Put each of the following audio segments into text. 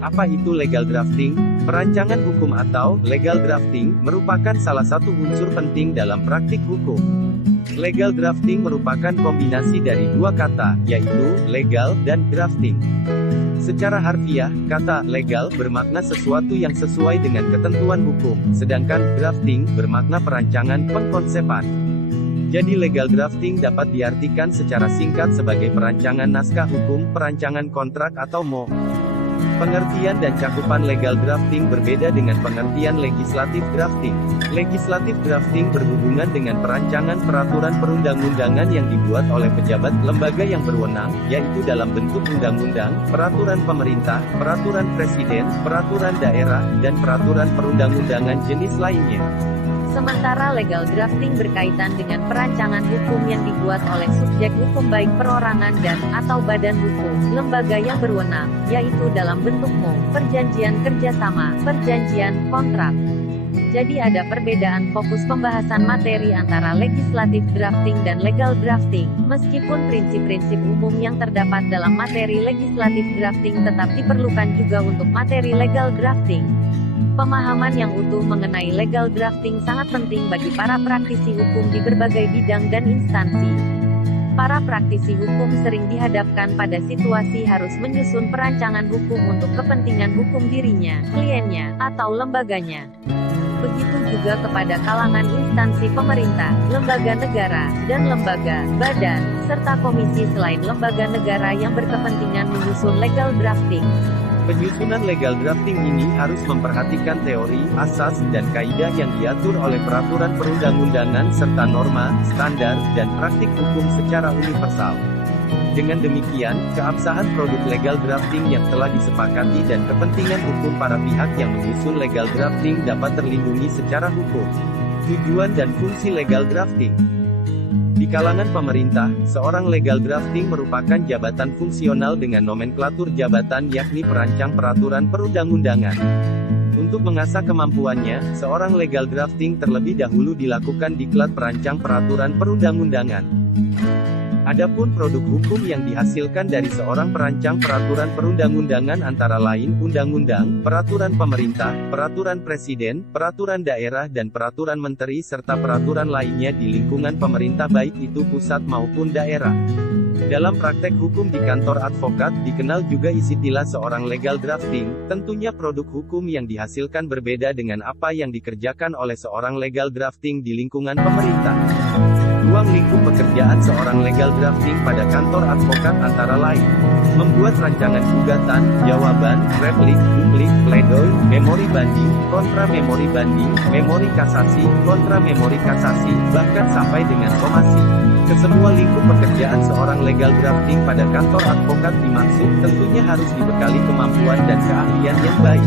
Apa itu legal drafting? Perancangan hukum atau legal drafting merupakan salah satu unsur penting dalam praktik hukum. Legal drafting merupakan kombinasi dari dua kata, yaitu legal dan drafting. Secara harfiah, kata legal bermakna sesuatu yang sesuai dengan ketentuan hukum, sedangkan drafting bermakna perancangan pengkonsepan. Jadi legal drafting dapat diartikan secara singkat sebagai perancangan naskah hukum, perancangan kontrak atau MO. Pengertian dan cakupan legal drafting berbeda dengan pengertian legislatif drafting. Legislatif drafting berhubungan dengan perancangan peraturan perundang-undangan yang dibuat oleh pejabat lembaga yang berwenang, yaitu dalam bentuk undang-undang, peraturan pemerintah, peraturan presiden, peraturan daerah, dan peraturan perundang-undangan jenis lainnya. Sementara legal drafting berkaitan dengan perancangan hukum yang dibuat oleh subjek hukum baik perorangan dan atau badan hukum, lembaga yang berwenang, yaitu dalam bentuk MO, perjanjian kerjasama, perjanjian, kontrak. Jadi ada perbedaan fokus pembahasan materi antara legislatif drafting dan legal drafting, meskipun prinsip-prinsip umum yang terdapat dalam materi legislatif drafting tetap diperlukan juga untuk materi legal drafting. Pemahaman yang utuh mengenai legal drafting sangat penting bagi para praktisi hukum di berbagai bidang dan instansi. Para praktisi hukum sering dihadapkan pada situasi harus menyusun perancangan hukum untuk kepentingan hukum dirinya, kliennya, atau lembaganya. Begitu juga kepada kalangan instansi pemerintah, lembaga negara, dan lembaga, badan, serta komisi selain lembaga negara yang berkepentingan menyusun legal drafting. Penyusunan legal drafting ini harus memperhatikan teori, asas, dan kaidah yang diatur oleh peraturan perundang-undangan serta norma, standar, dan praktik hukum secara universal. Dengan demikian, keabsahan produk legal drafting yang telah disepakati dan kepentingan hukum para pihak yang menyusun legal drafting dapat terlindungi secara hukum. Tujuan dan fungsi legal drafting. Di kalangan pemerintah, seorang legal drafting merupakan jabatan fungsional dengan nomenklatur jabatan yakni perancang peraturan perundang-undangan. Untuk mengasah kemampuannya, seorang legal drafting terlebih dahulu dilakukan diklat perancang peraturan perundang-undangan. Adapun produk hukum yang dihasilkan dari seorang perancang peraturan perundang-undangan antara lain undang-undang, peraturan pemerintah, peraturan presiden, peraturan daerah dan peraturan menteri serta peraturan lainnya di lingkungan pemerintah baik itu pusat maupun daerah. Dalam praktek hukum di kantor advokat, dikenal juga istilah seorang legal drafting. Tentunya produk hukum yang dihasilkan berbeda dengan apa yang dikerjakan oleh seorang legal drafting di lingkungan pemerintah. Ruang lingkup pekerjaan seorang legal drafting pada kantor advokat antara lain membuat rancangan gugatan, jawaban, replik, duplik, pledoi, memori banding, kontra memori banding, memori kasasi, kontra memori kasasi, bahkan sampai dengan somasi. Kesemua lingkup pekerjaan seorang legal drafting pada kantor advokat dimaksud tentunya harus dibekali kemampuan dan keahlian yang baik.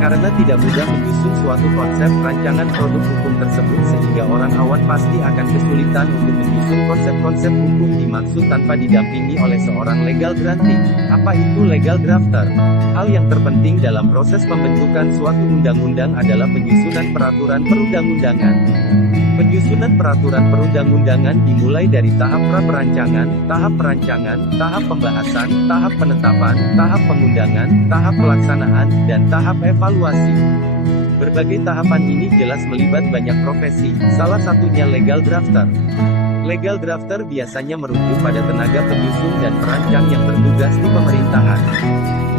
Karena tidak mudah menyusun suatu konsep rancangan produk hukum tersebut sehingga orang awam pasti akan kesulitan untuk menyusun konsep-konsep hukum dimaksud tanpa didampingi oleh seorang legal drafting. Apa itu legal drafter? Hal yang terpenting dalam proses pembentukan suatu undang-undang adalah penyusunan peraturan perundang-undangan. Penyusunan peraturan perundang-undangan dimulai dari tahap pra-perancangan, tahap pembahasan, tahap penetapan, tahap pengundangan, tahap pelaksanaan, dan tahap evaluasi. Berbagai tahapan ini jelas melibat banyak profesi, salah satunya legal drafter. Legal drafter biasanya merujuk pada tenaga penyusun dan perancang yang bertugas di pemerintahan.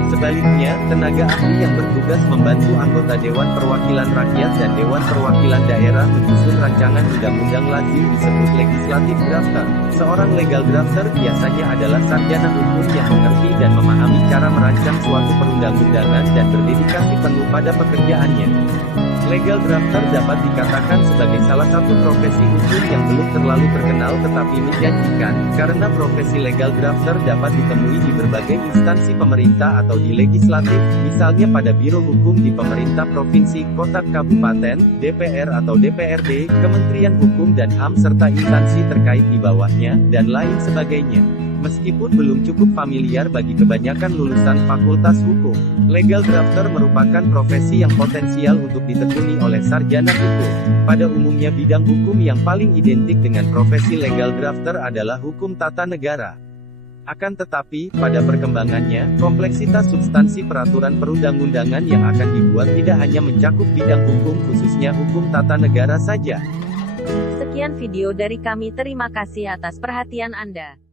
Sebaliknya, tenaga ahli yang bertugas membantu anggota Dewan Perwakilan Rakyat dan Dewan Perwakilan Daerah menyusun rancangan undang-undang lazim disebut legislatif drafter. Seorang legal drafter biasanya adalah sarjana hukum yang mengerti dan memahami cara merancang suatu perundang-undangan dan berdedikasi penuh pada pekerjaannya. Legal drafter dapat dikatakan sebagai salah satu profesi hukum yang belum terlalu terkenal tetapi menjanjikan, karena profesi legal drafter dapat ditemui di berbagai instansi pemerintah atau di legislatif, misalnya pada biro hukum di pemerintah provinsi, kota, kabupaten, DPR atau DPRD, Kementerian Hukum dan HAM serta instansi terkait di bawahnya, dan lain sebagainya. Meskipun belum cukup familiar bagi kebanyakan lulusan fakultas hukum, legal drafter merupakan profesi yang potensial untuk ditekuni oleh sarjana hukum. Pada umumnya bidang hukum yang paling identik dengan profesi legal drafter adalah hukum tata negara. Akan tetapi, pada perkembangannya, kompleksitas substansi peraturan perundang-undangan yang akan dibuat tidak hanya mencakup bidang hukum khususnya hukum tata negara saja. Sekian video dari kami, terima kasih atas perhatian Anda.